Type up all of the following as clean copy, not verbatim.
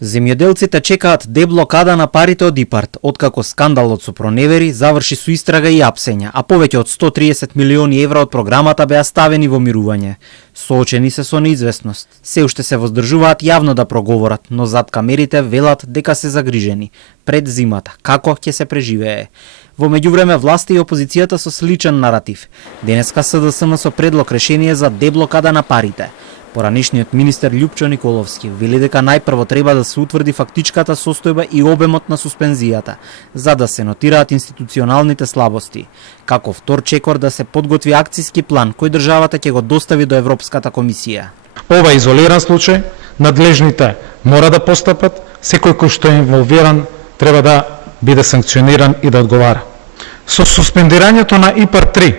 Земјоделците чекаат деблокада на парите од ИПАРД, откако скандалот со проневери заврши со истрага и апсење, а повеќе од 130 милиони евра од програмата беа ставени во мирување. Соочени се со неизвестност. Се уште се воздржуваат јавно да проговорат, но зад камерите велат дека се загрижени пред зимата, како ќе се преживее. Во меѓувреме власта и опозицијата со сличен наратив. Денеска СДСМ со предлог решение за деблокада на парите. Поранешниот министер Љупчо Николовски вели дека најпрво треба да се утврди фактичката состојба и обемот на суспензијата, за да се нотираат институционалните слабости. Како втор чекор да се подготви акциски план кој државата ќе го достави до Европската комисија. Ова изолиран случај, надлежните мора да постапат, секој кој што е инволвиран треба да биде санкциониран и да одговара. Со суспендирањето на ИПАРД 3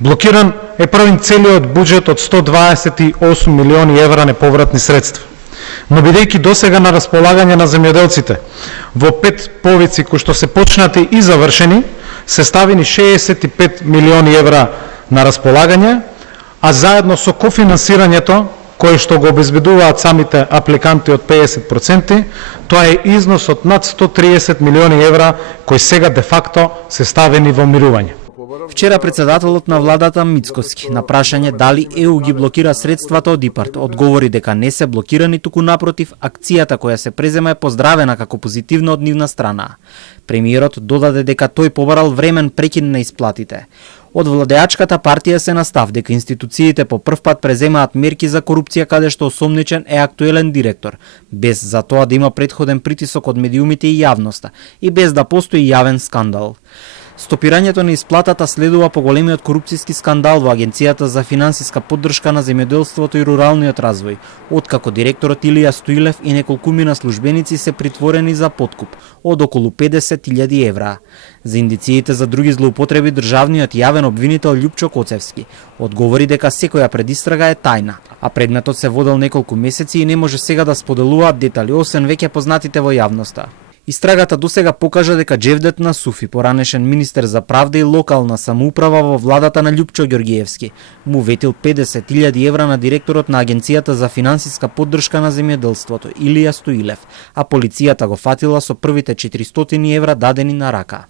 блокиран е правен целиот буџет од 128 милиони евра неповратни средства. Но бидејќи досега на располагање на земјоделците во 5 повици кои што се почнати и завршени, се ставени 65 милиони евра на располагање, а заедно со кофинансирањето кои што го обезбедуваат самите апликанти од 50%, тоа е износ од над 130 милиони евра кои сега де факто се ставени во мирување. Вчера председателот на владата Мицкоски на прашање дали ЕУ ги блокира средствата од ИПАРД одговори дека не се блокирани, туку напротив, акцијата која се презема е поздравена како позитивна од нивна страна. Премиерот додаде дека тој побарал времен прекин на исплатите. Од владеачката партија се настав дека институциите по прв пат преземаат мерки за корупција каде што осомничен е актуелен директор, без за тоа да има претходен притисок од медиумите и јавноста и без да постои јавен скандал. Стопирањето на исплатата следува по големиот корупцијски скандал во Агенцијата за финансиска поддршка на земјоделството и руралниот развој, откако директорот Илија Стоилев и неколкумина службеници се притворени за подкуп од околу 50.000 евра. За индициите за други злоупотреби државниот јавен обвинител Љупчо Коцевски одговори дека секоја предистрага е тајна, а предметот се водел неколку месеци и не може сега да споделуваат детали, освен веќе познатите во јавноста. Истрагата досега покажа дека Џевдет Насуфи, поранешен министер за правда и локална самоуправа во владата на Љупчо Ѓоргиевски, му ветил 50.000 евра на директорот на Агенцијата за финансиска поддршка на земјоделството Илија Стоилев, а полицијата го фатила со првите 400 евра дадени на рака.